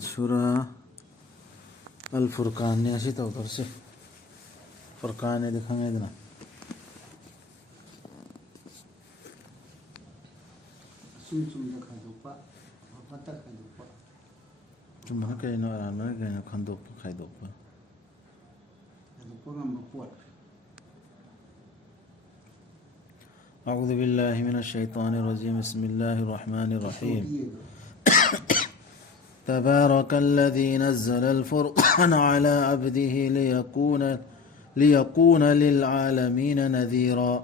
سورة الفرقان نياسي تو درسي فرقان دي خانيدنا cuma kayak no anak kayak no kandok kaidok أعوذ بالله من الشيطان الرجيم بسم الله الرحمن الرحيم تبارك الذي نزل الفرقان على عبده ليكون للعالمين نذيرا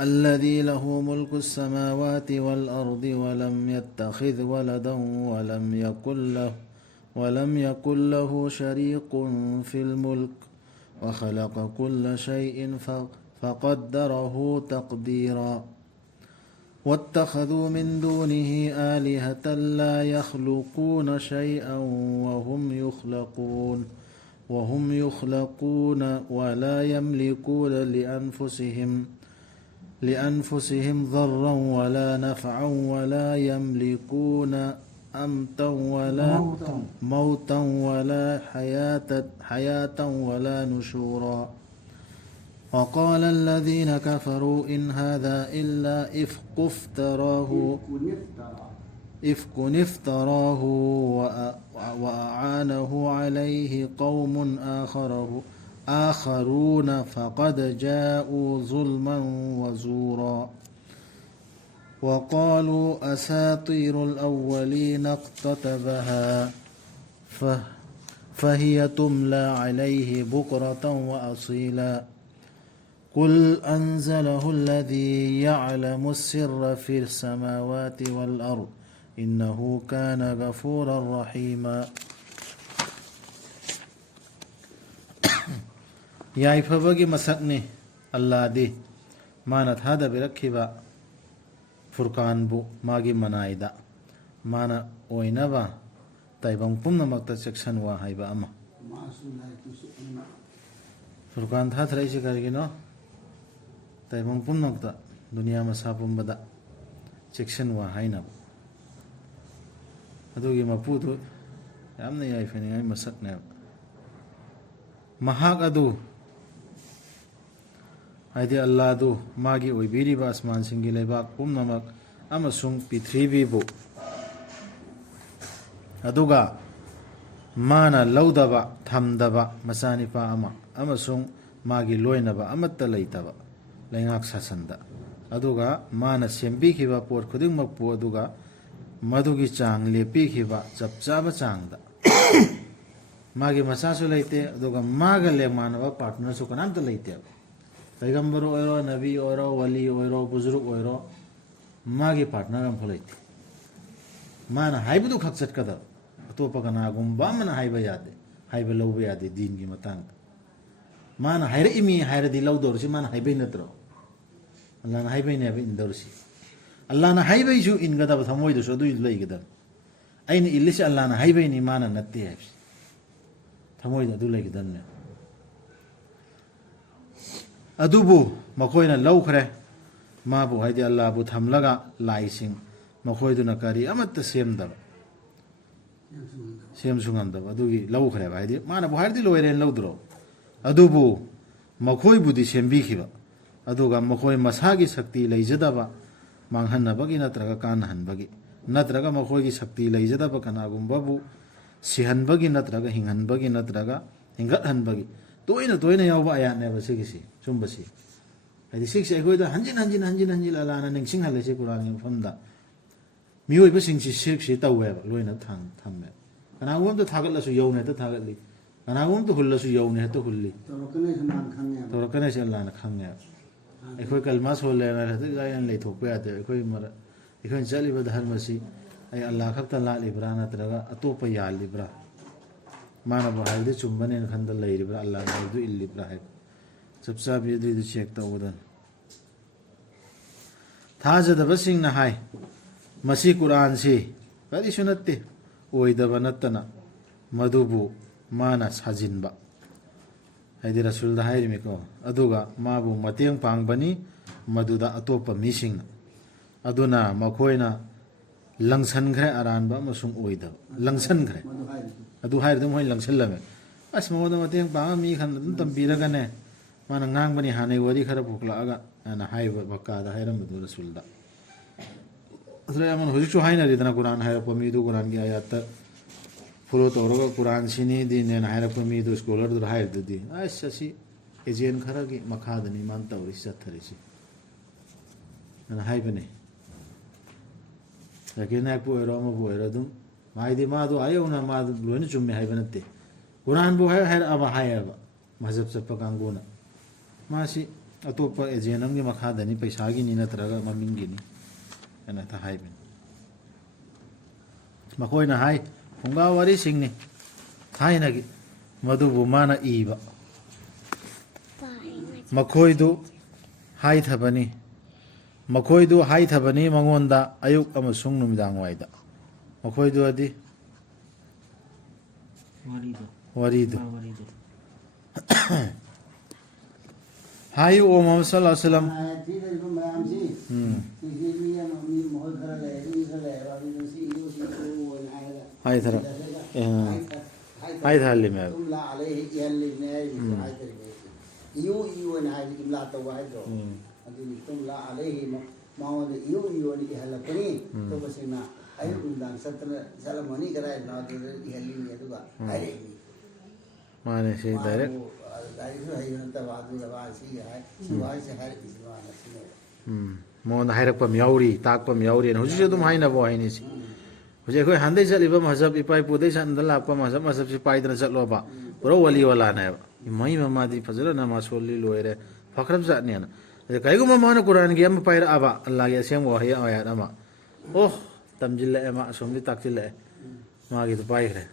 الذي له ملك السماوات والأرض ولم يتخذ ولدا ولم يكن له شريك في الملك وخلق كل شيء فقدره تقديرا واتخذوا من دونه آلهة لا يخلقون شيئا وهم يخلقون ولا يملكون لأنفسهم ضرا ولا نفعا ولا يملكون موتا ولا حياة ولا نشورا وقال الذين كفروا إن هذا إلا إفك افتراه وأعانه عليه قوم آخرون فقد جاءوا ظلما وزورا وقالوا أساطير الأولين اقتتبها فهي تملى عليه بكرة وأصيلا قل أنزله الذي يعلم السر في السماوات والأرض إنه كان غفورا رحيما يايفبغي مسكني الله دي مانت هذا بركبا فرقان بو ماغي منايدا مانا وينبا تايبان قمنا مقتا سكشن واهايبا أما فرقان تها تريشي كارجينو تايبان قمنا مقتا دنيا مسابم بدا سكشن واهاينا أدوغي مبودو يامنا يايفني ياي مسكنا مهاق أدو هذه الله دو ماغي ويبيري باسمان سنگي ليباق پومنمك أما سنگ پتريبي بو أدوغا مانا لودبا تمدبا مسانفا أما سنگ ماغي لوينبا أما تليتبا ليناك ساسندا أدوغا مانا سيمبي كيبا پور خدنگ مكبو أدوغا مدوغي چانگ ليپي كيبا چبچابا چانگ دا ماغي مساسو ليته أدوغا ماغا ليمانبا پارتنر سو کنام تليته पैगंबर ओरो नबी ओरो वली ओरो बुजुर्ग ओरो मागी पार्टनर हम फलैति माना हाइबदु खक्सट कदा अतोपा नागुम बामना हाइबा यादे हाइबा लौबा यादे दीन की मतंग माना हाइर इमी हाइर दि लौदोरसि माना हाइबे नत्रो अल्लाह ना हाइबे ने इंदोरसि अल्लाह ना हाइबे जु इन गदा थमोइदो सो दुइ लैगदा आइन इल्लिसि अल्लाह ना हाइबे नि माना नत्ते हाइबसि थमोइदो दु लैगदन अदुबु मखोइना लौखरे माबु हाइदि अल्लाहबु थमलगा लाइसिंग मखोइदुना करी अमत्त सेमदब सेमसुंगमदब अदुगी लौखरे हाइदि माना बु हाइदि लोइरेन लौद्रो अदुबु मखोइ बुदि सेमबिखिबा अदुगा मखोइ मसागी शक्ति लैजदबा मांगहनबगी नत्रगा कानहनबगी नत्रगा मखोइगी शक्ति लैजदबा कनागुमबु सिहनबगी नत्रगा हिंगहनबगी नत्रगा हिंगतहनबगी तोइना यावबा आयातने बसिगिसि चुम्बसि हाइदि सिक्स एखोइदा हंजिन अल्लाहना निंगसिंग हलेसे कुराननि मफमदा मियोइबा सिंगसि सिक्सि तौवेबा लोइना थम्मे कनागुमदो थागतलसु यौने त थागतलि कनागुमदो हुल्लसु यौने त हुल्लि तोरकनेसे अल्लाहना खंगे एखोइ कलमा सोलेना रहते गायन लेथोकपा यादे एखोइ चलिबा धर्मसि आई अल्लाह खक्ता लालिब्रा नत्रगा अतोपा यालिब्रा माना बहाइदे चुम्बने खंदा लैरिब्रा अल्लाह नाइदु इल्लिब्रा है सब सब ये दु चेक तौदन थाजदबसिंग ना हाय मसी कुरान से करिसु नत्ते ओइदबा नत्तना मदुबु माना साजिनबा हाइदि रसूल दा हाइरिमिको अदुगा माबु मतेंग पांगबनी मदुदा अतोपा मिसिंग अदुना मखोइना ꯂꯪꯁꯟꯈ꯭ꯔꯦ ꯑꯔꯥꯟꯕ ꯑꯃꯁꯨꯡ ꯑꯣꯏꯗꯕ ꯂꯪꯁꯟꯈ꯭ꯔꯦ ꯑꯗꯨ ꯍꯥꯏꯔꯗꯤ ꯃꯣꯏ ꯂꯪꯁꯜꯂꯝꯃꯦ ꯑꯁ ꯃꯉꯣꯟꯗ ꯃꯇꯦꯡ ꯄꯥꯡꯉ ꯃꯤ ꯈꯟ ꯑꯗꯨꯝ ꯇꯝꯕꯤꯔꯒꯅꯦ ꯃꯥꯅ ꯉꯥꯡꯕꯅꯤ ꯍꯥꯟꯅꯩ ꯋꯥꯔꯤ ꯈꯔ ꯄꯨꯈꯠꯂꯛꯑꯒ ꯑꯅ ꯍꯥꯏꯕ ꯃꯛꯀꯥꯗ ꯍꯥꯏꯔꯝꯕꯗꯨ ꯔꯁꯨꯜꯗ ꯑꯗꯨꯗ ꯑꯃꯅ ꯍꯧꯖꯤꯛꯁꯨ ꯍꯥꯏꯅꯔꯤꯗꯅ ꯀꯨꯔꯥꯟ ꯍꯥꯏꯔꯛꯄ ꯃꯤꯗꯨ ꯀꯨꯔꯥꯟꯒꯤ ꯑꯌꯥꯠꯇ ꯐꯣꯂꯣ ꯇꯧꯔꯒ ꯀꯨꯔꯥꯟ ꯁꯤꯅꯤꯗꯤꯅꯦꯅ ꯍꯥꯏꯔꯛꯄ ꯃꯤꯗꯨ ꯁ꯭ꯀꯣꯂꯔꯗꯨꯗ ꯍꯥꯏꯔꯤꯗꯨꯗꯤ ꯑꯁ ꯑꯁꯤ ꯑꯦꯖꯦꯟ ꯈꯔꯒꯤ ꯃꯈꯥꯗꯅꯤ ꯃꯥꯅ ꯇꯧꯔꯤꯁꯤ ꯆꯠꯊꯔꯤꯁꯤ ꯑꯅ ꯍꯥꯏꯕꯅꯦ ꯖꯥꯀꯤꯔ ꯅꯥꯏꯛꯄꯨ ꯑꯣꯏꯔꯣ ꯑꯃꯕꯨ ꯑꯣꯏꯔꯣ ꯑꯗꯨꯝ ꯍꯥꯏꯗꯤ ꯃꯥꯗꯣ ꯑꯌꯧꯅ ꯃꯥꯗꯨ ꯂꯣꯏꯅ ꯆꯨꯝꯃꯦ ꯍꯥꯏꯕ ꯅꯠꯇꯦ ꯀꯨꯔꯥꯟꯕꯨ ꯍꯥꯏꯔꯛꯑꯕ ꯍꯥꯏꯌꯦꯕ ꯃꯖꯍꯕ ꯆꯠꯄ ꯀꯥꯡꯕꯨꯅ ꯃꯥꯁꯤ ꯑꯇꯣꯞꯄ ꯑꯦꯖꯦꯟ ꯑꯃꯒꯤ ꯃꯈꯥꯗꯅꯤ ꯄꯩꯁꯥꯒꯤꯅꯤ ꯅꯠꯇ꯭ꯔꯒ ꯃꯃꯤꯡꯒꯤꯅꯤ ꯑꯅ ꯍꯥꯏꯕꯅꯤ ꯃꯈꯣꯏꯅ ꯍꯥꯏ ꯐꯨꯡꯒꯥ ꯋꯥꯔꯤꯁꯤꯡꯅꯤ ꯊꯥꯏꯅꯒꯤ ꯃꯗꯨꯕꯨ ꯃꯥꯅ ꯏꯕ ꯃꯈꯣꯏꯗꯨ ꯍꯥꯏꯊꯕꯅꯤ ꯃꯉꯣꯟꯗ ꯑꯌꯨꯛ ꯑꯃꯁꯨꯡ ꯅꯨꯃꯤꯗꯥꯡꯋꯥꯏꯗ ꯃꯈꯣꯏꯗꯨꯗꯤ ꯋꯥꯔꯤꯗꯨ ꯍꯥꯏꯌꯨ ꯑꯣ ꯃꯨꯍꯝꯃꯗ ꯁꯜꯂꯜꯂꯥꯍꯨ ꯑꯂꯩꯍꯤ ꯋꯁꯜꯂꯝ ꯍꯥꯏꯊꯔ ꯍꯥꯏꯊꯍꯜꯂꯤꯃꯦ ꯏꯌꯨ ꯏꯌꯨꯅ ꯍꯥꯏꯕꯗꯤ ꯏꯝꯂꯥ ꯇꯧꯕ ꯍꯥꯏꯗ꯭ꯔꯣ ꯑꯗꯨꯒꯤ ꯇꯨꯝꯂꯥ ꯑꯂꯩꯍꯤ ꯃꯉꯣꯟꯗ ꯏꯌꯨ ꯏꯌꯨꯅ ꯏꯍꯜꯂꯛꯄꯅꯤ ꯑꯇꯣꯞꯄꯁꯤꯡꯅ ꯑꯌꯨꯛ ꯅꯨꯡꯗꯥꯡ ꯆꯠꯂꯝꯃꯅꯤ ꯀꯗꯥꯏꯗꯅꯣ ꯑꯗꯨꯗ ꯏꯍꯜꯂꯤꯅꯤ ꯑꯗꯨꯒ ꯍꯥꯏꯔꯛꯏꯅꯤ ꯃꯥꯅꯦ ꯁꯤ ꯗꯥꯏꯔꯦꯛ ꯂꯥꯏꯔꯤꯛꯁꯨ ꯍꯩꯕ ꯅꯠꯇꯕ ꯑꯗꯨꯒ ꯃꯥ ꯁꯤꯒꯤ ꯁꯤ ꯋꯥꯍꯩꯁꯦ ꯍꯥꯏꯔꯛꯏꯁꯤ ꯃꯥꯅ ꯁꯤꯅꯦꯕ ꯃꯉꯣꯟꯗ ꯍꯥꯏꯔꯛꯄ ꯑꯃ ꯌꯥꯎꯔꯤ ꯇꯥꯛꯄ ꯑꯃ ꯌꯥꯎꯔꯤꯅ ꯍꯧꯖꯤꯛꯁꯨ ꯑꯗꯨꯝ ꯍꯥꯏꯅꯕ ꯋꯥꯍꯩꯅꯤꯁꯤ ꯍꯧꯖꯤꯛ ꯑꯩꯈꯣꯏ ꯍꯥꯟꯗꯩ ꯆꯠꯂꯤꯕ ꯃꯖꯍꯕ ꯏꯄꯥ ꯏꯄꯨꯗꯩ ꯆꯠꯅꯗ ꯂꯥꯛꯄ ꯃꯖꯍꯕꯁꯤ ꯄꯥꯏꯗꯅ ꯆꯠꯂꯣꯕ ꯄꯨꯔꯥ ꯋꯥꯂꯤ ꯋꯥꯂꯥꯅꯦꯕ ꯃꯍꯤ ꯃꯃꯥꯗꯤ ꯐꯖꯅ ꯅꯃꯥꯖ ꯁꯣꯜꯂꯤ ꯂꯣꯏꯔꯦ ꯐꯈ꯭ꯔꯕ ꯖꯥꯠꯅꯦꯅ ꯑꯗ ꯀꯔꯤꯒꯨꯝꯕ ꯃꯥꯅ ꯀꯨꯔꯥꯟꯒꯤ ꯑꯃ ꯄꯥꯏꯔꯛꯑꯕ ꯑꯜꯂꯥꯍꯒꯤ ꯑꯁꯦꯡꯕ ꯋꯥꯍꯩ ꯑꯌꯥꯠ ꯑꯃ ꯇꯝꯁꯤꯜꯂꯛꯑꯦ ꯃꯥ ꯑꯁꯣꯝꯗꯤ ꯇꯥꯛꯁꯤꯜꯂꯛꯑꯦ ꯃꯥꯒꯤꯗꯨ ꯄꯥꯏꯈ꯭ꯔꯦ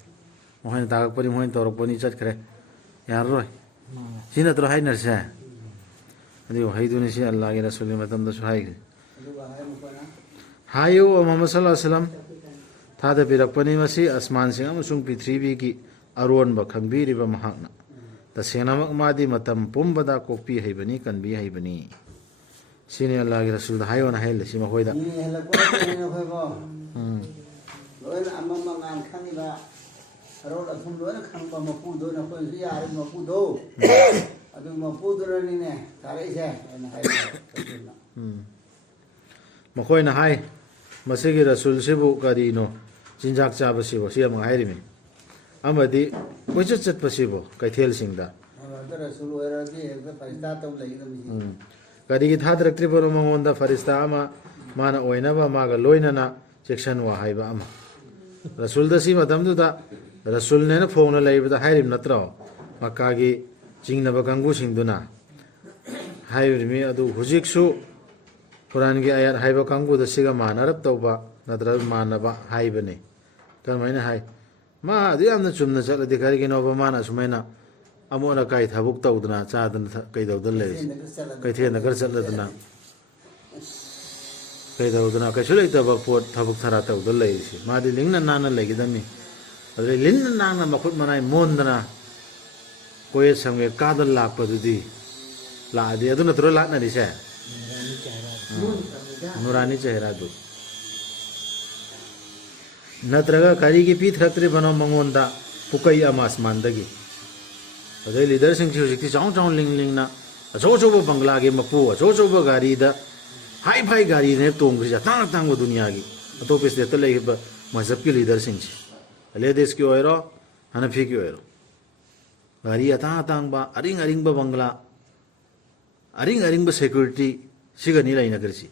ꯃꯈꯣꯏꯅ ꯇꯥꯛꯂꯛꯄꯅꯤ ꯃꯈꯣꯏꯅ ꯇꯧꯔꯛꯄꯅꯤ ꯆꯠꯈ꯭ꯔꯦ ꯌꯥꯔꯔꯣꯏ ꯁꯤ ꯅꯠꯇ꯭ꯔꯣ ꯍꯥꯏꯅꯔꯤꯁꯦ ꯑꯗꯨꯒꯤ ꯋꯥꯍꯩꯗꯨꯅꯤ ꯁꯤ ꯑꯜꯂꯥꯍꯒꯤ ꯔꯁꯨꯜꯒꯤ ꯃꯇꯝꯗꯁꯨ ꯍꯥꯏꯈ꯭ꯔꯦ ꯍꯥꯏꯌꯨ ꯃꯨꯍꯝꯃꯗ ꯁꯜꯂꯜꯂꯥꯍꯨ ꯑꯂꯩꯍꯤ ꯋꯁꯜꯂꯝ ꯊꯥꯗꯕꯤꯔꯛꯄꯅꯤ ꯃꯁꯤ ꯑꯁꯃꯥꯟꯁꯤꯡ ꯑꯃꯁꯨꯡ ꯄ꯭ꯔꯤꯊꯤꯕꯤꯒꯤ ꯑꯔꯣꯟꯕ ꯈꯪꯕꯤꯔꯤꯕ ꯃꯍꯥꯛꯅ ꯇꯁꯦꯡꯅꯃꯛ ꯃꯥꯗꯤ ꯃꯇꯝ ꯄꯨꯝꯕꯗ ꯀꯣꯛꯄꯤ ꯍꯩꯕꯅꯤ ꯀꯟꯕꯤ ꯍꯩꯕꯅꯤ ꯁꯤꯅꯤ ꯑꯜꯂꯥꯍꯒꯤ ꯔꯁꯨꯜꯗ ꯍꯥꯏꯌꯣꯅ ꯍꯥꯏꯍꯜꯂꯤꯁꯤ ꯃꯈꯣꯏꯗ ꯂꯣꯏꯅ ꯑꯃꯝ ꯑꯉꯥꯟ ꯈꯪꯉꯤꯕ ꯑꯔꯣꯜ ꯑꯊꯨꯝ ꯂꯣꯏꯅ ꯈꯪꯕ ꯃꯄꯨꯗꯣ ꯅꯈꯣꯏꯅꯁꯨ ꯌꯥꯔꯦ ꯃꯄꯨꯗꯣ ꯑꯗꯨ ꯃꯄꯨꯗꯨꯅꯅꯤꯅꯦ ꯊꯥꯔꯛꯏꯁꯦ ꯑꯩꯅ ꯍꯥꯏꯕ ꯃꯈꯣꯏꯅ ꯍꯥꯏ ꯃꯁꯤꯒꯤ ꯔꯁꯨꯜꯁꯤꯕꯨ ꯀꯔꯤꯅꯣ ꯆꯤꯟꯖꯥꯛ ꯆꯥꯕꯁꯤꯕꯨ ꯁꯤ ꯑꯃꯨꯛ ꯍꯥꯏꯔꯤꯃꯤ ꯑꯃꯗꯤ ꯀꯣꯏꯆꯠ ꯆꯠꯄꯁꯤꯕꯨ ꯀꯩꯊꯦꯜꯁꯤꯡꯗ ꯔꯁꯨꯜ ꯑꯣꯏꯔꯗꯤ ꯍꯦꯛꯇ ꯐꯔꯤꯁꯇꯥ ꯇꯧ ꯂꯩꯒꯗꯕꯅꯤ ꯀꯔꯤꯒꯤ ꯊꯥꯗꯔꯛꯇ꯭ꯔꯤꯕꯅꯣ ꯃꯉꯣꯟꯗ ꯐꯔꯤꯁꯇꯥ ꯑꯃ ꯃꯥꯅ ꯑꯣꯏꯅꯕ ꯃꯥꯒ ꯂꯣꯏꯅꯅ ꯆꯦꯛꯁꯟꯋꯥ ꯍꯥꯏꯕ ꯑꯃ ꯔꯁꯨꯜꯗ ꯁꯤ ꯃꯇꯝꯗꯨꯗ ꯔꯁꯨꯜꯅꯦꯅ ꯐꯣꯡꯅ ꯂꯩꯕꯗ ꯍꯥꯏꯔꯤꯕ ꯅꯠꯇ꯭ꯔꯣ ꯃꯛꯀꯥꯒꯤ ꯆꯤꯡꯅꯕ ꯀꯥꯡꯕꯨꯁꯤꯡꯗꯨꯅ ꯍꯥꯏꯔꯤꯃꯤ ꯑꯗꯨ ꯍꯧꯖꯤꯛꯁꯨ ꯀꯨꯔꯥꯟꯒꯤ ꯑꯌꯥꯠ ꯍꯥꯏꯕ ꯀꯥꯡꯕꯨꯗ ꯁꯤꯒ ꯃꯥꯟꯅꯔꯞ ꯇꯧꯕ ꯅꯠꯇ꯭ꯔꯒ ꯃꯥꯟꯅꯕ ꯍꯥꯏꯕꯅꯤ ꯀꯔꯝꯍꯥꯏꯅ ꯍꯥꯏ ꯃꯥ ꯑꯗꯨ ꯌꯥꯝꯅ ꯆꯨꯝꯅ ꯆꯠꯂꯗꯤ ꯀꯔꯤꯒꯤꯅꯣꯕ ꯃꯥꯅ ꯑꯁꯨꯃꯥꯏꯅ ꯑꯃꯣꯠ ꯑꯀꯥꯏ ꯊꯕꯛ ꯇꯧꯗꯅ ꯆꯥꯗꯅ ꯀꯩꯗꯧꯗꯅ ꯂꯩꯔꯤꯁꯤ ꯀꯩꯊꯦꯜꯗ ꯈꯔ ꯆꯠꯂꯗꯅ ꯀꯩꯗꯧꯗꯅ ꯀꯩꯁꯨ ꯂꯩꯇꯕ ꯄꯣꯠ ꯊꯕꯛ ꯊꯔꯥ ꯇꯧꯗꯅ ꯂꯩꯔꯤꯁꯤ ꯃꯥꯗꯤ ꯂꯤꯡꯅ ꯅꯥꯟꯅ ꯂꯩꯒꯗꯕꯅꯤ ꯑꯗꯨꯗꯩ ꯂꯤꯡꯅ ꯅꯥꯟꯅ ꯃꯈꯨꯠ ꯃꯅꯥꯏ ꯃꯣꯟꯗꯅ ꯀꯣꯌꯦꯠ ꯁꯝꯒꯦꯠ ꯀꯥꯗꯅ ꯂꯥꯛꯄꯗꯨꯗꯤ ꯂꯥꯛꯑꯗꯤ ꯑꯗꯨ ꯅꯠꯇ꯭ꯔꯣ ꯂꯥꯛꯅꯔꯤꯁꯦ ꯅꯨꯔꯥꯅꯤ ꯆꯦꯍꯔꯥꯗꯨ ꯅꯠꯇ꯭ꯔꯒ ꯀꯔꯤꯒꯤ ꯄꯤꯊꯔꯛꯇ꯭ꯔꯤꯕꯅꯣ ꯃꯉꯣꯟꯗ ꯄꯨꯀꯩ ꯑꯃ ꯑꯁꯃꯥꯟꯗꯒꯤ ꯑꯗꯩ ꯂꯤꯗꯔꯁꯤꯡꯁꯤ ꯍꯧꯖꯤꯛꯇꯤ ꯆꯥꯎꯅ ꯂꯤꯡꯅ ꯑꯆꯧ ꯑꯆꯧꯕ ꯕꯪꯒ꯭ꯂꯥꯒꯤ ꯃꯄꯨ ꯑꯆꯧ ꯑꯆꯧꯕ ꯒꯥꯔꯤꯗ ꯍꯥꯏ ꯐꯥꯏ ꯒꯥꯔꯤꯅꯦ ꯇꯣꯡꯈ꯭ꯔꯤꯁꯦ ꯑꯇꯥꯡꯕ ꯗꯨꯅꯤꯌꯥꯒꯤ ꯑꯇꯣꯞꯄ ꯏꯁꯇꯦꯠꯇ ꯂꯩꯔꯤꯕ ꯃꯖꯍꯕꯀꯤ ꯂꯤꯗꯔꯁꯤꯡꯁꯦ ꯂꯦꯗꯤꯁꯀꯤ ꯑꯣꯏꯔꯣ ꯍꯅꯐꯤꯒꯤ ꯑꯣꯏꯔꯣ ꯒꯥꯔꯤ ꯑꯇꯥꯡꯕ ꯑꯔꯤꯡꯕ ꯕꯪꯒ꯭ꯂꯥ ꯑꯔꯤꯡꯕ ꯁꯦꯀ꯭ꯌꯨꯔꯤꯇꯤ ꯁꯤꯒꯅꯤ ꯂꯩꯅꯈ꯭ꯔꯤꯁꯤ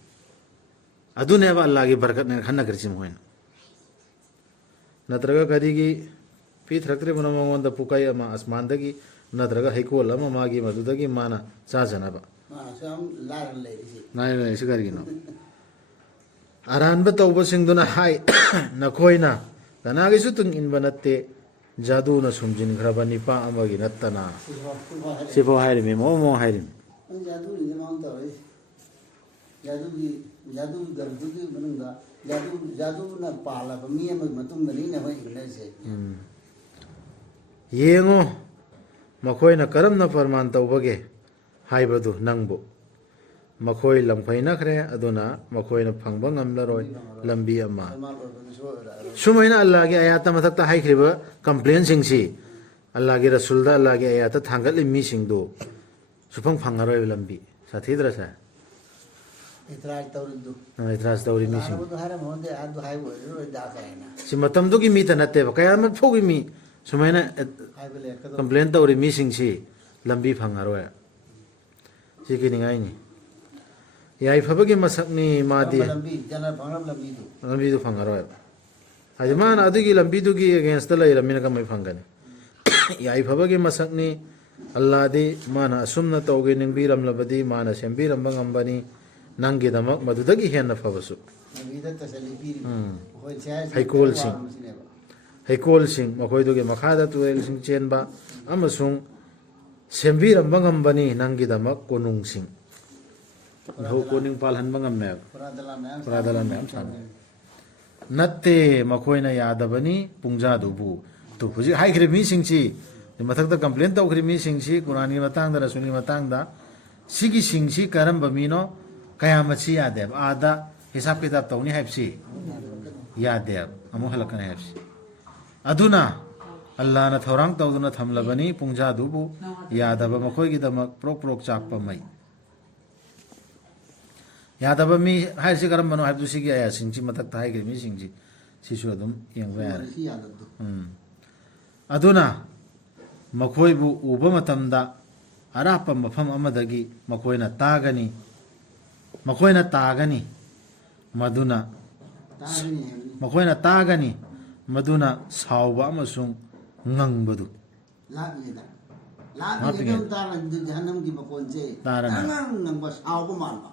ꯑꯗꯨꯅꯦꯕ ꯑꯜꯂꯥꯍꯒꯤ ꯕꯔꯀꯠꯅꯦꯅ ꯈꯟꯅꯈ꯭ꯔꯤꯁꯤ ꯃꯈꯣꯏꯅ ꯅꯠꯇ꯭ꯔꯒ ꯀꯔꯤꯒꯤ ꯄꯤꯊꯔꯛꯇ꯭ꯔꯤꯕꯅꯣ ꯃꯉꯣꯟꯗ ꯄꯨꯀꯩ ꯑꯃ ꯑꯁꯃꯥꯟꯗꯒꯤ ꯅꯠꯇ꯭ꯔꯒ ꯍꯩꯀꯣꯜ ꯑꯃ ꯃꯥꯒꯤ ꯃꯗꯨꯗꯒꯤ ꯃꯥꯅ ꯆꯥꯖꯅꯕ ꯂꯥꯏꯔ ꯂꯩꯔꯤꯁꯤ ꯀꯔꯤꯒꯤꯅꯣ ꯑꯔꯥꯟꯕ ꯇꯧꯕꯁꯤꯡꯗꯨꯅ ꯍꯥꯏ ꯅꯈꯣꯏꯅ ꯀꯅꯥꯒꯤꯁꯨ ꯇꯨꯡ ꯏꯟꯕ ꯅꯠꯇꯦ ꯖꯥꯗꯨꯅ ꯁꯨꯝꯖꯤꯟꯈ꯭ꯔꯕ ꯅꯤꯄꯥ ꯑꯃꯒꯤ ꯅꯠꯇꯅ ꯁꯤꯐꯥꯎ ꯍꯥꯏꯔꯤꯃꯤ ꯃꯑꯣꯡ ꯍꯥꯏꯔꯤꯃꯤ ꯖꯥꯗꯨꯒꯤ ꯃꯅꯨꯡꯗ ꯖꯥꯗꯨꯅ ꯄꯥꯜꯂꯕ ꯃꯤ ꯑꯃꯒꯤ ꯃꯇꯨꯡꯗꯅꯤꯅ ꯑꯩꯈꯣꯏ ꯏꯪꯅꯔꯤꯁꯦ ꯌꯦꯡꯉꯣ ꯃꯈꯣꯏꯅ ꯀꯔꯝꯅ ꯐꯔꯃꯥꯟ ꯇꯧꯕꯒꯦ ꯍꯥꯏꯕꯗꯨ ꯅꯪꯕꯨ ꯃꯈꯣꯏ ꯂꯝꯐꯩꯅꯈ꯭ꯔꯦ ꯑꯗꯨꯅ ꯃꯈꯣꯏꯅ ꯐꯪꯕ ꯉꯝꯂꯔꯣꯏ ꯂꯝꯕꯤ ꯑꯃ ꯁꯜꯃꯥꯟ ꯑꯣꯏꯕꯗꯨꯁꯨ ꯁꯨꯃꯥꯏꯅ ꯑꯜꯂꯥꯍꯒꯤ ꯑꯌꯥꯠꯇ ꯃꯊꯛꯇ ꯍꯥꯏꯈ꯭ꯔꯤꯕ ꯀꯝꯄ꯭ꯂꯦꯟꯁꯤꯡꯁꯤ ꯑꯜꯂꯥꯍꯒꯤ ꯔꯁꯨꯜꯗ ꯑꯜꯂꯥꯍꯒꯤ ꯑꯌꯥꯠꯇ ꯊꯥꯡꯒꯠꯂꯤꯕ ꯃꯤꯁꯤꯡꯗꯨ ꯁꯨꯐꯪ ꯐꯪꯉꯔꯣꯏꯕ ꯂꯝꯕꯤ ꯁꯥꯊꯤꯗ꯭ꯔ ꯁꯥꯔ ꯏꯇ꯭ꯔꯥꯏ ꯇꯧꯔꯤꯗꯨ ꯏꯇ꯭ꯔꯥꯁ ꯇꯧꯔꯤ ꯃꯤꯁꯤꯡ ꯂꯥꯟꯅꯕꯗꯨ ꯍꯥꯏꯔꯝꯃꯣꯟꯗꯦ ꯑꯗꯨ ꯍꯥꯏꯕ ꯑꯣꯏꯔꯔꯣꯏꯗ ꯀꯥꯏꯅ ꯁꯤ ꯃꯇꯝꯗꯨꯒꯤ ꯃꯤꯇ ꯅꯠꯇꯦꯕ ꯀꯌꯥꯃꯠ ꯐꯥꯎꯒꯤ ꯃꯤ ꯁꯨꯃꯥꯏꯅ ꯍꯥꯏꯕ ꯂꯦꯞꯀꯗꯧꯕ ꯀꯝꯄ꯭ꯂꯦꯟ ꯇꯧꯔꯤ ꯃꯤꯁꯤꯡꯁꯤ ꯂꯝꯕꯤ ꯐꯪꯉꯔꯣꯏ ꯁꯤ ꯀꯤꯅꯤꯡꯉꯥꯏꯅꯤ ꯌꯥꯏꯐꯕꯒꯤ ꯃꯁꯛꯅꯤ ꯃꯥꯗꯤ ꯀꯔꯝꯕ ꯂꯝꯕꯤ ꯖꯅ ꯐꯪꯂꯝ ꯂꯝꯕꯤꯗꯨ ꯂꯝꯕꯤꯗꯨ ꯐꯪꯉꯔꯣꯏ ꯍꯥꯏꯗꯤ ꯃꯥꯅ ꯑꯗꯨꯒꯤ ꯂꯝꯕꯤꯗꯨꯒꯤ ꯑꯦꯒꯦꯟꯁꯇ ꯂꯩꯔꯕꯅꯤꯅ ꯀꯃꯥꯏꯅ ꯐꯪꯒꯅꯤ ꯌꯥꯏꯐꯕꯒꯤ ꯃꯁꯛꯅꯤ ꯑꯜꯂꯥꯗꯤ ꯃꯥꯅ ꯑꯁꯨꯝꯅ ꯇꯧꯒꯦ ꯅꯤꯡꯕꯤꯔꯝꯂꯕꯗꯤ ꯃꯥꯅ ꯁꯦꯝꯕꯤꯔꯝꯕ ꯉꯝꯕꯅꯤ ꯅꯪꯒꯤꯗꯃꯛ ꯃꯗꯨꯗꯒꯤ ꯍꯦꯟꯅ ꯐꯕꯁꯨ ꯂꯝꯕꯤꯗ ꯇꯁꯜꯂꯤ ꯄꯤꯔꯤ ꯑꯩꯈꯣꯏ ꯁꯦ ꯍꯩꯀꯣꯜꯁꯤꯡ ꯁꯤꯅꯦꯕ ꯍꯩꯀꯣꯜꯁꯤꯡ ꯃꯈꯣꯏꯗꯨꯒꯤ ꯃꯈꯥꯗ ꯇꯨꯔꯦꯜꯁꯤꯡ ꯆꯦꯟꯕ ꯑꯃꯁꯨꯡ ꯁꯦꯝꯕꯤꯔꯝꯕ ꯉꯝꯕꯅꯤ ꯅꯪꯒꯤꯗꯃꯛ ꯀꯣꯅꯨꯡꯁꯤꯡ ꯀꯣꯅꯤꯡ ꯄꯥꯜꯍꯟꯕ ꯉꯝꯃꯦꯕ ꯄꯨꯔꯥꯗꯂꯥꯟ ꯃꯌꯥꯝ ꯁꯥꯟꯅꯩ ꯅꯠꯇꯦ ꯃꯈꯣꯏꯅ ꯌꯥꯗꯕꯅꯤ ꯄꯨꯡꯖꯥꯗꯨꯕꯨ ꯇꯨ ꯍꯧꯖꯤꯛ ꯍꯥꯏꯈ꯭ꯔꯤꯕ ꯃꯤꯁꯤꯡꯁꯤ ꯃꯊꯛꯇ ꯀꯝꯄ꯭ꯂꯦꯟ ꯇꯧꯈ꯭ꯔꯤꯕ ꯃꯤꯁꯤꯡꯁꯤ ꯀꯨꯔꯥꯟꯒꯤ ꯃꯇꯥꯡꯗ ꯔꯁꯨꯜꯒꯤ ꯃꯇꯥꯡꯗ ꯁꯤꯒꯤꯁꯤꯡꯁꯤ ꯀꯔꯝꯕ ꯃꯤꯅꯣ ꯀꯌꯥꯃꯠꯁꯤ ꯌꯥꯗꯦꯕ ꯑꯥꯗ ꯍꯤꯁꯥꯞ ꯀꯤꯇꯥꯞ ꯇꯧꯅꯤ ꯍꯥꯏꯕꯁꯤ ꯌꯥꯗꯦꯕ ꯑꯃꯨꯛ ꯍꯜꯂꯛꯀꯅꯤ ꯍꯥꯏꯕꯁꯤ ꯑꯗꯨꯅ ꯑꯜꯂꯥꯍꯅ ꯊꯧꯔꯥꯡ ꯇꯧꯗꯨꯅ ꯊꯝꯂꯕꯅꯤ ꯄꯨꯡꯖꯥꯗꯨꯕꯨ ꯌꯥꯗꯕ ꯃꯈꯣꯏꯒꯤꯗꯃꯛ ꯄ꯭ꯔꯣꯛ ꯄ꯭ꯔꯣꯛ ꯆꯥꯛꯄ ꯃꯩ ꯌꯥꯗꯕ ꯃꯤ ꯍꯥꯏꯔꯤꯁꯤ ꯀꯔꯝꯕꯅꯣ ꯍꯥꯏꯕꯗꯨ ꯁꯤꯒꯤ ꯑꯌꯥꯁꯤꯡꯁꯤ ꯃꯊꯛꯇ ꯍꯥꯏꯈ꯭ꯔꯤꯕ ꯃꯤꯁꯤꯡꯁꯤ ꯁꯤꯁꯨ ꯑꯗꯨꯝ ꯌꯦꯡꯕ ꯌꯥꯔꯦ ꯑꯗꯨꯅ ꯃꯈꯣꯏꯕꯨ ꯎꯕ ꯃꯇꯝꯗ ꯑꯔꯥꯞꯄ ꯃꯐꯝ ꯑꯃꯗꯒꯤ ꯃꯈꯣꯏꯅ ꯇꯥꯒꯅꯤ ꯃꯗꯨꯅ ꯁꯥꯎꯕ ꯑꯃꯁꯨꯡ ꯉꯪꯕꯗꯨ ꯂꯥꯛꯂꯤꯉꯩꯗ ꯇꯥꯔꯅꯤ ꯖꯍꯟꯅꯝꯒꯤ ꯃꯈꯣꯟꯁꯦ ꯅꯪꯕ ꯁꯥꯎꯕ ꯃꯥꯟꯕ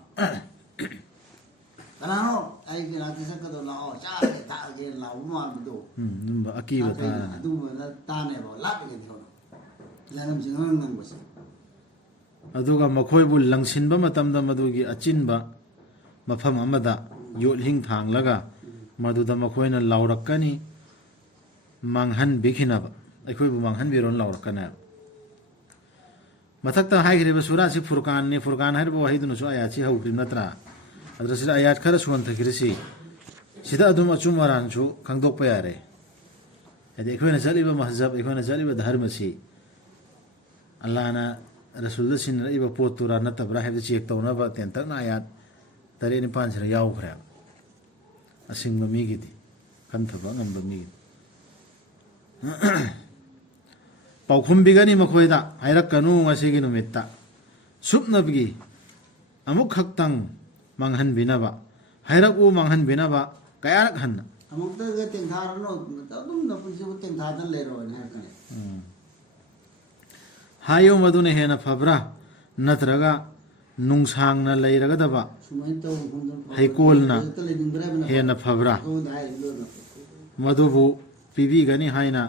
ꯀꯅꯥꯅꯣ ꯑꯩꯒꯤ ꯅꯥꯛꯇ ꯆꯠꯀꯗꯧ ꯂꯥꯛꯑꯣ ꯆꯥꯔꯒꯦ ꯊꯥꯛꯑꯒꯦ ꯂꯥꯎꯕ ꯃꯥꯟꯕꯗꯣ ꯑꯀꯤꯕ ꯇꯥꯔꯅꯤ ꯑꯗꯨꯒꯨꯝꯕꯅ ꯇꯥꯅꯦꯕ ꯂꯥꯛꯂꯤꯉꯩꯗ ꯍꯣꯅ ꯖꯍꯟꯅꯝꯁꯤ ꯉꯪꯕꯁꯦ ꯑꯗꯨꯒ ꯃꯈꯣꯏꯕꯨ ꯂꯪꯁꯤꯟꯕ ꯃꯇꯝꯗ ꯃꯗꯨꯒꯤ ꯑꯆꯤꯟꯕ ꯃꯐꯝ ꯑꯃꯗ ꯌꯣꯠꯍꯤꯡ ꯊꯥꯡꯂꯒ ꯃꯗꯨꯗ ꯃꯈꯣꯏꯅ ꯂꯥꯎꯔꯛꯀꯅꯤ ꯃꯥꯡꯍꯟꯕꯤꯈꯤꯅꯕ ꯑꯩꯈꯣꯏꯕꯨ ꯃꯥꯡꯍꯟꯕꯤꯔꯣꯅ ꯂꯥꯎꯔꯛꯀꯅꯦꯕ ꯃꯊꯛꯇ ꯍꯥꯏꯈ꯭ꯔꯤꯕ ꯁꯨꯔꯥꯁꯤ ꯐꯨꯔꯀꯥꯟꯅꯤ ꯐꯨꯔꯀꯥꯟ ꯍꯥꯏꯔꯤꯕ ꯋꯥꯍꯩꯗꯨꯅꯁꯨ ꯑꯌꯥꯠꯁꯤ ꯍꯧꯈ꯭ꯔꯤ ꯅꯠꯇ꯭ꯔꯥ ꯑꯗꯨꯗ ꯁꯤꯗ ꯑꯌꯥꯠ ꯈꯔ ꯁꯣꯟꯊꯈ꯭ꯔꯤꯁꯤ ꯁꯤꯗ ꯑꯗꯨꯝ ꯑꯆꯨꯝ ꯑꯔꯥꯟꯁꯨ ꯈꯪꯗꯣꯛꯄ ꯌꯥꯔꯦ ꯍꯥꯏꯗꯤ ꯑꯩꯈꯣꯏꯅ ꯆꯠꯂꯤꯕ ꯃꯍꯖꯕ ꯑꯩꯈꯣꯏꯅ ꯆꯠꯂꯤꯕ ꯙꯔꯃꯁꯤ ꯑꯜꯂꯥꯍꯅ ꯔꯁꯨꯜꯗ ꯁꯤꯟꯅꯔꯛꯏꯕ ꯄꯣꯠꯇꯨꯔꯥ ꯅꯠꯇꯕ꯭ꯔꯥ ꯍꯥꯏꯕꯗꯨ ꯆꯦꯛ ꯇꯧꯅꯕ ꯇꯦꯟꯇꯛꯅ ꯑꯌꯥꯠ 9-10 ꯌꯥꯎꯈ꯭ꯔꯦ ꯑꯁꯤꯡꯕ ꯃꯤꯒꯤꯗꯤ ꯈꯟꯊꯕ ꯉꯝꯕ ꯃꯤꯒꯤꯗꯤ ꯄꯥꯎꯈꯨꯝꯕꯤꯒꯅꯤ ꯃꯈꯣꯏꯗ ꯍꯥꯏꯔꯛꯀꯅꯨ ꯉꯁꯤꯒꯤ ꯅꯨꯃꯤꯠꯇ ꯁꯨꯞꯅꯕꯒꯤ ꯑꯃꯨꯛ ꯈꯛꯇꯪ ꯃꯥꯡꯍꯟꯕꯤꯅꯕ ꯍꯥꯏꯔꯛꯎ ꯃꯥꯡꯍꯟꯕꯤꯅꯕ ꯀꯌꯥꯔꯛ ꯍꯟꯅ ꯑꯃꯨꯛꯇꯒ ꯇꯦꯡꯊꯥꯔꯅꯣ ꯑꯗꯨꯝ ꯅꯄꯨꯟꯁꯤꯕꯨ ꯇꯦꯡꯊꯥꯗꯅ ꯂꯩꯔꯣꯅ ꯍꯥꯏꯔꯛꯀꯅꯤ ꯍꯥꯏꯌꯨ ꯃꯗꯨꯅ ꯍꯦꯟꯅ ꯐꯕ꯭ꯔꯥ ꯅꯠꯇ꯭ꯔꯒ ꯅꯨꯡꯁꯥꯡꯅ ꯂꯩꯔꯒꯗꯕ ꯍꯩꯀꯣꯜꯅ ꯍꯦꯟꯅ ꯐꯕ꯭ꯔꯥ ꯃꯗꯨꯕꯨ ꯄꯤꯕꯤꯒꯅꯤ ꯍꯥꯏꯅ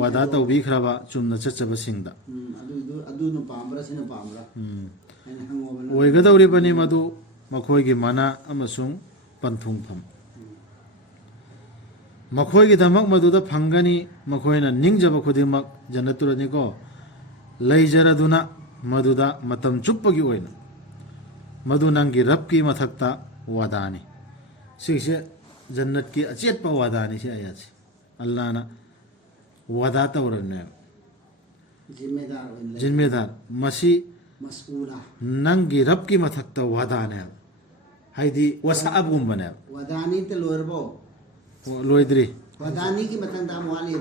ꯋꯥꯗꯥ ꯇꯧꯕꯤꯈ꯭ꯔꯕ ꯆꯨꯝꯅ ꯆꯠꯆꯕꯁꯤꯡꯗ ꯑꯗꯨꯅ ꯄꯥꯝꯕ꯭ꯔꯥ ꯁꯤꯅ ꯄꯥꯝꯕ꯭ꯔꯥ ꯑꯣꯏꯒꯗꯧꯔꯤꯕꯅꯤ ꯃꯗꯨ ꯃꯈꯣꯏꯒꯤ ꯃꯅꯥ ꯑꯃꯁꯨꯡ ꯄꯟꯊꯨꯡꯐꯝ ꯃꯈꯣꯏꯒꯤꯗꯃꯛ ꯃꯗꯨꯗ ꯐꯪꯒꯅꯤ ꯃꯈꯣꯏꯅ ꯅꯤꯡꯖꯕ ꯈꯨꯗꯤꯡꯃꯛ ꯖꯟꯅꯠꯇꯨꯔꯅꯤꯀꯣ ꯂꯩꯖꯔꯗꯨꯅ ꯃꯗꯨꯗ ꯃꯇꯝ ꯆꯨꯞꯄꯒꯤ ꯑꯣꯏꯅ मधु नंगी रब की मथक्ता वादानी सिसे जन्नत की अचेत प वादानी से आया से अल्लाह ना वादा तवरने जिम्मेदार मसी मसऊला नंगी रब की मथक्ता वादाने हाइदी वसाब गुम्बने वादानी ते लोरबो लोइद्री वादानी की मथक्ता वाली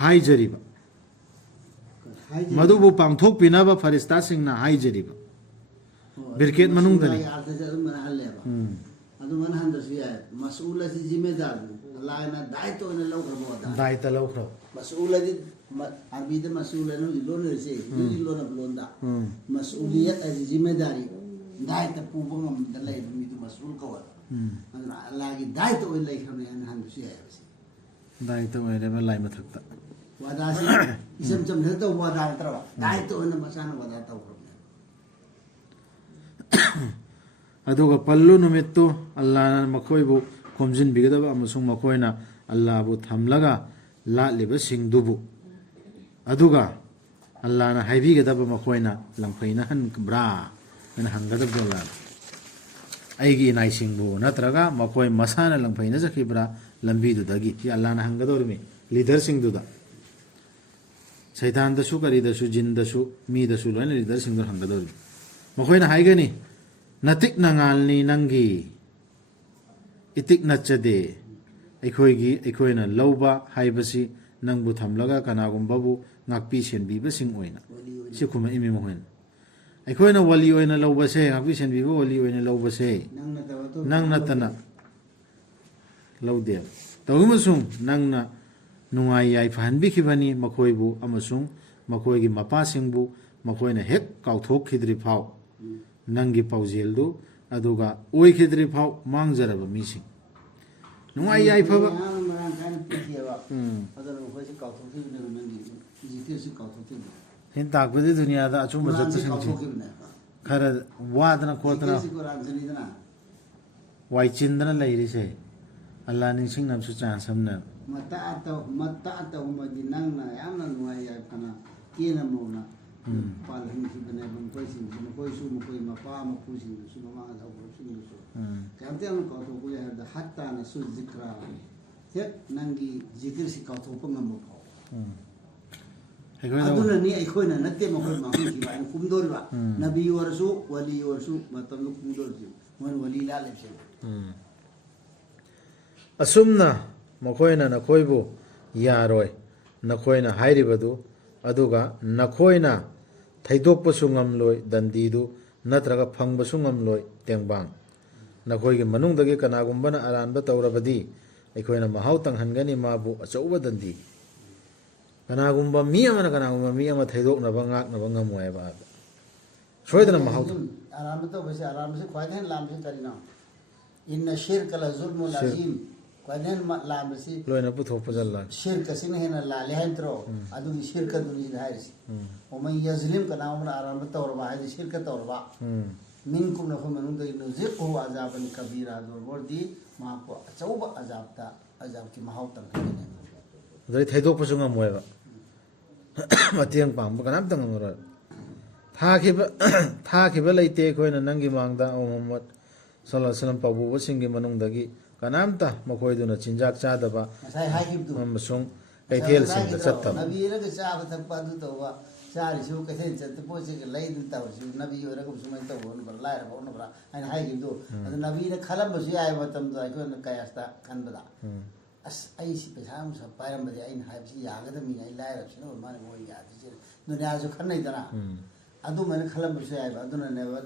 हाइजरीबा मधुबु पांगथोक पिनाबा फरिस्ता सिंहना हाइजरीबा बिरकेट मनुंगदनी अदु मन हंदसु याय मसऊला से जिम्मेदार अल्लाह ना दायित्व ने लौखरबो दायित्व लौखरो मसऊला दी अरबी दे मसऊला नो लोन से लोन लोंदा मसऊलियत अज जिम्मेदारी दायित्व पुबो ngam da lay mi du मसऊल को अल्लाह की दायित्व वे लay खने हंदसु याय दायित्व वे रे लाई मथक्ता वादासी इसम चम तो वादा तरवा दायित्व ने मसान वादा तौखरो अदुगा पल्लु नुमित्तु अल्लाह मखोइबु खोमजिन बिगदबा अमसुंग मखोइना अल्लाहबु थमलगा लालिबा सिंगदुबु अदुगा ꯑꯜꯂꯥꯅ ꯍꯥꯏꯕꯤꯒꯗꯕ ꯃꯈꯣꯏꯅ ꯂꯪꯐꯩꯅꯍꯟꯕ꯭ꯔꯥ ꯍꯥꯏꯅ ꯍꯪꯒꯗꯕꯗꯣ ꯑꯜꯂꯥꯅ ꯑꯩꯒꯤ ꯏꯅꯥꯏꯁꯤꯡꯕꯨ ꯅꯠꯇ꯭ꯔꯒ ꯃꯈꯣꯏ ꯃꯁꯥꯅ ꯂꯪꯐꯩꯅꯖꯈꯤꯕ꯭ꯔꯥ ꯂꯝꯕꯤꯗꯨꯗꯒꯤ ꯁꯤ ꯑꯜꯂꯥꯅ ꯍꯪꯒꯗꯧꯔꯤꯃꯤ ꯂꯤꯗꯔꯁꯤꯡꯗꯨꯗ ꯁꯩꯇꯥꯟꯗꯁꯨ ꯀꯔꯤꯗꯁꯨ ꯖꯤꯟꯗꯁꯨ ꯃꯤꯗꯁꯨ ꯂꯣꯏꯅ ꯂꯤꯗꯔꯁꯤꯡꯗꯨ ꯍꯪꯒꯗꯧꯔꯤꯃꯤ ꯃꯈꯣꯏꯅ ꯍꯥꯏꯒꯅꯤ ꯅꯇꯤꯛ ꯅꯉꯥꯜꯅꯤ ꯅꯪꯒꯤ ꯏꯇꯤꯛ ꯅꯠꯆꯗꯦ ꯑꯩꯈꯣꯏꯅ ꯂꯧꯕ ꯍꯥꯏꯕꯁꯤ ꯅꯪꯕꯨ ꯊꯝꯂꯒ ꯀꯅꯥꯒꯨꯝꯕꯕꯨ ꯉꯥꯛꯄꯤ ꯁꯦꯟꯕꯤꯕꯁꯤꯡ ꯑꯣꯏꯅ ꯁꯤ ꯈꯨꯝꯃꯛꯏꯃꯤ ꯃꯈꯣꯏꯅ ꯑꯩꯈꯣꯏꯅ ꯋꯥꯂꯤ ꯑꯣꯏꯅ ꯂꯧꯕꯁꯦ ꯉꯥꯛꯄꯤ ꯁꯦꯟꯕꯤꯕ ꯋꯥꯂꯤ ꯑꯣꯏꯅ ꯂꯧꯕꯁꯦ ꯅꯪ ꯅꯠꯇꯅ ꯂꯧꯗꯦꯕ ꯇꯧꯕꯃꯁꯨꯡ ꯅꯪꯅ ꯅꯨꯡꯉꯥꯏ ꯌꯥꯏꯐꯍꯟꯕꯤꯈꯤꯕꯅꯤ ꯃꯈꯣꯏꯕꯨ ꯑꯃꯁꯨꯡ ꯃꯈꯣꯏꯒꯤ ꯃꯄꯥꯁꯤꯡꯕꯨ ꯃꯈꯣꯏꯅ ꯍꯦꯛ ꯀꯥꯎꯊꯣꯛꯈꯤꯗ꯭ꯔꯤ ꯐꯥꯎ ꯅꯪꯒꯤ ꯄꯥꯎꯖꯦꯜꯗꯨ ꯑꯗꯨꯒ ꯑꯣꯏꯈꯤꯗ꯭ꯔꯤ ꯐꯥꯎ ꯃꯥꯡꯖꯔꯕ ꯃꯤꯁꯤꯡ ꯅꯨꯡꯉꯥꯏ ꯌꯥꯏꯐꯕ ꯁꯤꯅ ꯇꯥꯛꯄꯗꯤ ꯗꯨꯅꯤꯌꯥꯗ ꯑꯆꯨꯝꯕ ꯆꯠꯄꯁꯤꯡꯁꯤ ꯈꯔ ꯋꯥꯗꯅ ꯈꯣꯠꯇꯅ ꯋꯥꯏ ꯆꯤꯟꯗꯅ ꯂꯩꯔꯤꯁꯦ ꯑꯜꯂꯥ ꯅꯤꯡꯁꯤꯡꯅꯕꯁꯨ ꯆꯥꯟꯁ ꯑꯃꯅꯦ ꯃꯇꯥ ꯇꯧꯕꯗꯤ ꯅꯪꯅ ꯌꯥꯝꯅ ꯅꯨꯡꯉꯥꯏ ꯌꯥꯏꯐꯅ ꯀꯦꯅ ꯃꯧꯅ ꯄꯥꯜꯍꯟꯈꯤꯕꯅꯦꯕ ꯃꯈꯣꯏꯁꯤꯡꯁꯤ ꯃꯈꯣꯏꯁꯨ ꯃꯈꯣꯏ ꯃꯄꯥ ꯃꯄꯨꯁꯤꯡꯗꯨꯁꯨ ꯃꯃꯥ ꯊꯧꯕꯁꯤꯡꯗꯨꯁꯨ ꯀꯌꯥꯝꯇ ꯌꯥꯝꯅ ꯀꯥꯎꯊꯣꯛꯄ ꯌꯥꯏ ꯍꯥꯏꯕꯗ ꯍꯠꯇꯥꯅꯁꯨ ꯖꯤꯀ꯭ꯔꯥ ꯍꯦꯛ ꯅꯪꯒꯤ ꯖꯤꯀꯤꯔꯁꯤ ꯀꯥꯎꯊꯣꯛꯄ ꯉꯝꯕ ꯐꯥꯎ ꯑꯗꯨꯅꯅꯤ ꯑꯩꯈꯣꯏꯅ ꯅꯠꯇꯦ ꯃꯈꯣꯏ ꯃꯥꯡꯍꯟꯈꯤꯕ ꯍꯥꯏꯅ ꯀꯨꯝꯗꯣꯔꯤꯕ ꯅꯕꯤ ꯑꯣꯏꯔꯁꯨ ꯋꯥꯂꯤ ꯑꯣꯏꯔꯁꯨ ꯃꯇꯝꯗꯨ ꯀꯨꯝꯗꯣꯔꯤꯁꯤ ꯃꯣꯏꯅ ꯋꯥꯂꯤ ꯂꯥꯜꯂꯤꯕꯁꯦ ꯑꯁꯨꯝꯅ ꯃꯈꯣꯏꯅ ꯅꯈꯣꯏꯕꯨ ꯌꯥꯔꯣꯏ ꯅꯈꯣꯏꯅ ꯍꯥꯏꯔꯤꯕꯗꯨ ꯑꯗꯨꯒ ꯅꯈꯣꯏꯅ ꯊꯩꯗꯣꯛꯄꯁꯨ ꯉꯝꯂꯣꯏ ꯗꯟꯗꯤꯗꯨ ꯅꯠꯇ꯭ꯔꯒ ꯐꯪꯕꯁꯨ ꯉꯝꯂꯣꯏ ꯇꯦꯡꯕꯥꯡ ꯅꯈꯣꯏꯒꯤ ꯃꯅꯨꯡꯗꯒꯤ ꯀꯅꯥꯒꯨꯝꯕꯅ ꯑꯔꯥꯟꯕ ꯇꯧꯔꯕꯗꯤ ꯑꯩꯈꯣꯏꯅ ꯃꯍꯥꯎ ꯇꯪꯍꯟꯒꯅꯤ ꯃꯥꯕꯨ ꯑꯆꯧꯕ ꯗꯟꯗꯤ ꯀꯅꯥꯒꯨꯝꯕ ꯃꯤ ꯑꯃ ꯊꯩꯗꯣꯛꯅꯕ ꯉꯥꯛꯅꯕ ꯉꯝꯃꯣꯏ ꯍꯥꯏꯕ ꯁꯣꯏꯗꯅ ꯃꯍꯥꯎ ꯑꯔꯥꯟꯕ ꯇꯧꯕꯁꯦ ꯑꯔꯥꯟꯕꯁꯦ ꯈ꯭ꯋꯥꯏꯗꯒꯤ ꯍꯦꯟꯅ ꯂꯥꯟꯕꯁꯤ ꯀꯔꯤꯅꯣ ꯏꯟꯅ ꯁꯤꯔꯀ ꯂꯖꯨꯜꯃꯨꯜ ꯑꯖꯤꯝ ꯈ꯭ꯋꯥꯏꯗꯒꯤ ꯍꯦꯟꯅ ꯂꯥꯟꯕꯁꯤ ꯂꯣꯏꯅ ꯄꯨꯊꯣꯛꯄ ꯖꯜꯂꯥ ꯁꯤꯔꯀꯁꯤꯅ ꯍꯦꯟꯅ ꯂꯥꯜꯂꯦ ꯍꯥꯏꯅꯠꯇ꯭ꯔꯣ ꯑꯗꯨꯒꯤ ꯁꯤꯔꯀꯗꯨꯅꯤ ꯍꯥꯏꯔꯤꯁꯤ ꯃꯃꯩ ꯌꯖꯂꯤꯝ ꯀꯅꯥꯒꯨꯝꯕꯅ ꯑꯔꯥꯟꯕ ꯇꯧꯔꯕ ꯍꯥꯏꯗꯤ ꯁꯤꯔꯀ ꯇꯧꯔꯕ ꯃꯤꯟꯀꯨꯝꯅ ꯑꯩꯈꯣꯏ ꯃꯅꯨꯡꯗꯒꯤ ꯅꯨꯖꯤꯛ ꯑꯖꯥꯕꯅꯤ ꯀꯕꯤꯔꯥ ꯗꯣꯔꯕꯣꯔꯗꯤ ꯃꯍꯥꯛꯄꯨ ꯑꯆꯧꯕ ꯑꯖꯥꯕꯀꯤ ꯃꯍꯥꯎ ꯇꯪꯍꯟꯒꯅꯤ ꯑꯗꯩ ꯊꯩꯗꯣꯛꯄꯁꯨ ꯉꯝꯃꯣꯏꯕ ꯃꯇꯦꯡ ꯄꯥꯡꯕ ꯀꯅꯥꯝꯇ ꯉꯝꯃꯔꯣꯏ ꯊꯥꯈꯤꯕ ꯂꯩꯇꯦ ꯑꯩꯈꯣꯏꯅ ꯅꯪꯒꯤ ꯃꯥꯡꯗ ꯃꯨꯍꯝꯃꯗ ꯁꯜꯂꯜꯂꯥꯍꯨ ꯑꯂꯩꯍꯤ ꯋꯁꯜꯂꯝ ꯄꯥꯎꯕꯨꯕꯁꯤꯡꯒꯤ ꯃꯅꯨꯡꯗꯒꯤ ꯀꯅꯥꯝꯇ ꯃꯈꯣꯏꯗꯨꯅ ꯆꯤꯟꯖꯥꯛ ꯆꯥꯗꯕ ꯑꯃꯁꯨꯡ ꯀꯩꯊꯦꯜꯁꯤꯡꯗ ꯆꯠꯇꯕ ꯅꯕꯤꯔꯒ ꯆꯥꯕ ꯊꯛꯄ ꯑꯗꯨ ꯇꯧꯕ ꯆꯥꯔꯤꯁꯤꯕꯨ ꯀꯩꯊꯦꯜ ꯆꯠꯇ ꯄꯣꯠꯁꯤꯒ ꯂꯩꯗꯅ ꯇꯧꯔꯤꯁꯤꯕꯨ ꯅꯕꯤ ꯑꯣꯏꯔꯒ ꯁꯨꯃꯥꯏꯅ ꯇꯧꯕ ꯍꯣꯠꯅꯕ꯭ꯔꯥ ꯂꯥꯏꯔꯕ ꯍꯣꯠꯅꯕ꯭ꯔꯥ ꯍꯥꯏꯅ ꯍꯥꯏꯈꯤꯕꯗꯨ ꯑꯗꯨ ꯅꯕꯤꯅ ꯈꯜꯂꯝꯕꯁꯨ ꯌꯥꯏ ꯃꯇꯝꯗ ꯑꯩꯈꯣꯏꯅ ꯀꯌꯥꯁꯇ ꯈꯟꯕꯗ ꯑꯁ ꯑꯩꯁꯤ ꯄꯩꯁꯥ ꯅꯨꯡꯁꯥ ꯄꯥꯏꯔꯝꯕꯗꯤ ꯑꯩꯅ ꯍꯥꯏꯕꯁꯤ ꯌꯥꯒꯗꯕꯅꯤꯅ ꯑꯩ ꯂꯥꯏꯔꯕꯁꯤꯅ ꯑꯣꯏ ꯃꯥꯅ ꯃꯣꯏ ꯌꯥꯗ꯭ꯔꯤꯁꯦ ꯗꯨꯅꯤꯌꯥꯁꯨ ꯈꯟꯅꯩꯗꯅ ꯑꯗꯨꯃꯥꯏꯅ ꯈꯜꯂꯝꯕꯁꯨ ꯌꯥꯏꯕ ꯑꯗꯨꯅꯅꯦꯕ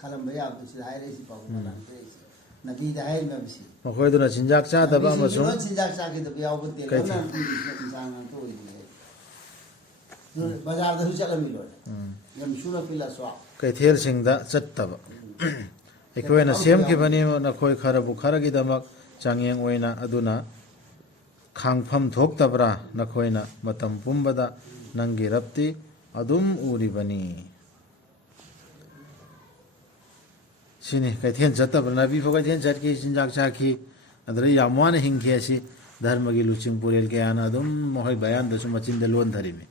ꯈꯜꯂꯝꯕ ꯌꯥꯕꯗꯨ ꯁꯤꯗ ꯍꯥꯏꯔꯛꯏꯁꯤ ꯄꯥꯎ ꯍꯥꯏꯔꯛꯏꯁꯤ ꯅꯕꯤꯗ ꯍꯥꯏꯔꯤꯕꯁꯤ ꯃꯈꯣꯏꯗꯨꯅ ꯆꯤꯟꯖꯥꯛ ꯆꯥꯗꯕ ꯑꯃꯁꯨꯡ ꯆꯤꯟꯖꯥꯛ ꯆꯥꯈꯤꯗꯕ ꯌꯥꯎꯕ ꯇꯦꯜꯍꯧꯅ ꯏꯟꯁꯥꯡ ꯉꯥꯛꯇ ꯑꯣꯏꯗ꯭ꯔꯦ ꯕꯖꯥꯔꯗꯁꯨ ꯆꯠꯂꯝꯃꯤ ꯂꯣꯏꯔꯦ ꯌꯥꯝ ꯁꯨꯅ ꯄꯤꯜꯂꯁꯨ ꯀꯩꯊꯦꯜꯁꯤꯡꯗ ꯆꯠꯇꯕ ꯑꯩꯈꯣꯏꯅ ꯁꯦꯝꯈꯤꯕꯅꯤ ꯅꯈꯣꯏ ꯈꯔꯕꯨ ꯈꯔꯒꯤꯗꯃꯛ ꯆꯥꯡꯌꯦꯡ ꯑꯣꯏꯅ ꯑꯗꯨꯅ ꯈꯥꯡꯐꯝ ꯊꯣꯛꯇꯕ꯭ꯔꯥ ꯅꯈꯣꯏꯅ ꯃꯇꯝ ꯄꯨꯝꯕꯗ ꯅꯪꯒꯤ ꯔꯕꯇꯤ ꯑꯗꯨꯝ ꯎꯔꯤꯕꯅꯤ ꯁꯤꯅꯤ ꯀꯩꯊꯦꯜ ꯆꯠꯇꯕ꯭ꯔꯥ ꯅꯕꯤꯐꯥꯎ ꯀꯩꯊꯦꯜ ꯆꯠꯈꯤ ꯆꯤꯟꯖꯥꯛ ꯆꯥꯈꯤ ꯑꯗꯨꯗ ꯌꯥꯝ ꯋꯥꯅ ꯍꯤꯡꯈꯤ ꯑꯁꯤ ꯙꯔꯃꯒꯤ ꯂꯨꯆꯤꯡ ꯄꯨꯔꯦꯜ ꯀꯌꯥꯅ ꯑꯗꯨꯝ ꯃꯈꯣꯏ ꯕꯌꯥꯟꯗꯁꯨ ꯃꯆꯤꯟꯗ ꯂꯣꯟꯊꯔꯤꯃꯤ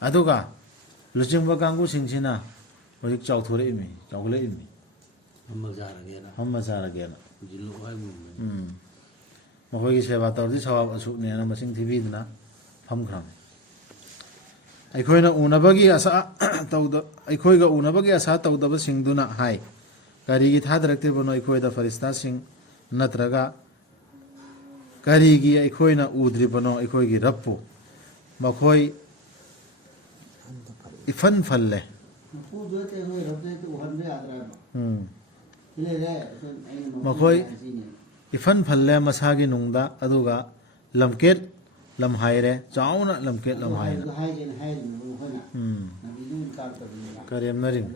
ꯑꯗꯨꯒ ꯂꯨꯆꯤꯡꯕ ꯀꯥꯡꯕꯨꯁꯤꯡꯁꯤꯅ ꯍꯧꯖꯤꯛ ꯆꯥꯎꯊꯣꯔꯛꯏꯃꯤ ꯆꯥꯎꯈꯠꯂꯛꯏꯃꯤ ꯐꯝꯃ ꯆꯥꯔꯒꯦꯅ ꯃꯈꯣꯏꯒꯤ ꯁꯦꯕꯥ ꯇꯧꯔꯗꯤ ꯁꯋꯥꯕ ꯑꯁꯨꯛꯅꯦꯅ ꯃꯁꯤꯡ ꯊꯤꯕꯤꯗꯅ ꯐꯝꯈ꯭ꯔꯃꯤ ꯑꯩꯈꯣꯏꯒ ꯎꯅꯕꯒꯤ ꯑꯁꯥ ꯇꯧꯗꯕꯁꯤꯡꯗꯨꯅ ꯍꯥꯏ ꯀꯔꯤꯒꯤ ꯊꯥꯗꯔꯛꯇ꯭ꯔꯤꯕꯅꯣ ꯑꯩꯈꯣꯏꯗ ꯐꯔꯤꯁꯇꯥꯁꯤꯡ ꯅꯠꯇ꯭ꯔꯒ ꯀꯔꯤꯒꯤ ꯑꯩꯈꯣꯏꯅ ꯎꯗ꯭ꯔꯤꯕꯅꯣ ꯑꯩꯈꯣꯏꯒꯤ ꯔꯕꯄꯨ ꯃꯈꯣꯏ इफन फल्ले मखोई इफन फल्ले मसागी नुंगदा अदुगा लमकेट लमहाइरे चाउना लमकेट लमहाइरे करेमनरिम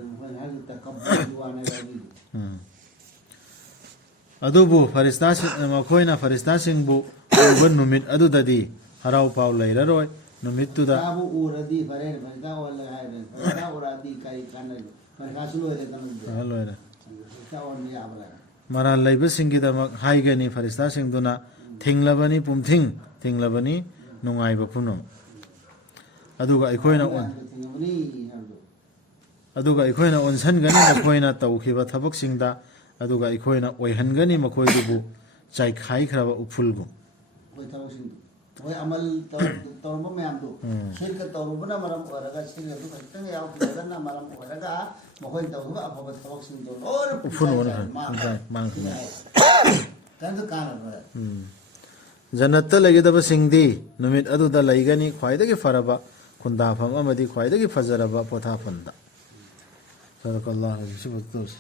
अदुबु फरिस्ता मखोइना फरिस्ता सिंगबु उबन नुमित अदुददी हराव पाव लैररोय नुमित्तुदा ताबु उरदी फरे फरिस्ता ओले हाइरे फरिस्ता उरादी काई कानल फरिस्ता सुलोरे तनु लोरे फरिस्ता ओने याबला मरा लैबसिंगिदमक हाइगनी फरिस्ता सिंगदुना थिंगलबनी पुमथिंग थिंगलबनी नुंगाइबा पुनुम ꯑꯗꯨꯒ ꯑꯩꯈꯣꯏꯅ ꯑꯣꯟꯁꯟꯒꯅꯤ ꯃꯈꯣꯏꯅ ꯇꯧꯈꯤꯕ ꯊꯕꯛꯁꯤꯡꯗ ꯑꯗꯨꯒ ꯑꯩꯈꯣꯏꯅ ꯑꯣꯏꯍꯟꯒꯅꯤ ꯃꯈꯣꯏꯗꯨꯕꯨ ꯆꯥꯏꯈꯥꯏꯈ꯭ꯔꯕ ꯎꯐꯨꯜꯒꯨꯝ ꯑꯩꯈꯣꯏ ꯊꯕꯛꯁꯤꯡꯗꯨ ꯑꯩꯈꯣꯏ ꯑꯃꯜ ꯇꯧꯔꯝꯕ ꯃꯌꯥꯝꯗꯨ ꯁꯤꯜꯒ ꯇꯧꯔꯨꯕꯅ ꯃꯔꯝ ꯑꯣꯏꯔꯒ ꯁꯤꯜ ꯑꯗꯨ ꯈꯛꯇꯪ ꯌꯥꯎꯈꯤꯕꯗꯅ ꯃꯔꯝ ꯑꯣꯏꯔꯒ ꯃꯈꯣꯏꯅ ꯇꯧꯈꯤꯕ ꯑꯐꯕ ꯊꯕꯛꯁꯤꯡꯗꯣ ꯂꯣꯏꯅ ꯎꯐꯨꯜ ꯃꯥꯡꯈ꯭ꯔꯦ ꯀꯔꯤꯝꯇ ꯀꯥꯟꯅꯕ ꯖꯟꯅꯠꯇ ꯂꯩꯒꯗꯕꯁꯤꯡꯗꯤ ꯅꯨꯃꯤꯠ ꯑꯗꯨꯗ ꯂꯩꯒꯅꯤ ꯈ꯭ꯋꯥꯏꯗꯒꯤ ꯐꯔꯕ ꯈꯨꯟꯗꯥꯐꯝ ꯑꯃꯗꯤ ꯈ꯭ꯋꯥꯏꯗꯒꯤ ꯐꯖꯔꯕ ꯄꯣꯊꯥꯐꯝꯗ ꯁꯗꯀꯜꯂꯥꯍꯨ ꯁꯤꯕꯨ ꯇꯧꯁꯤ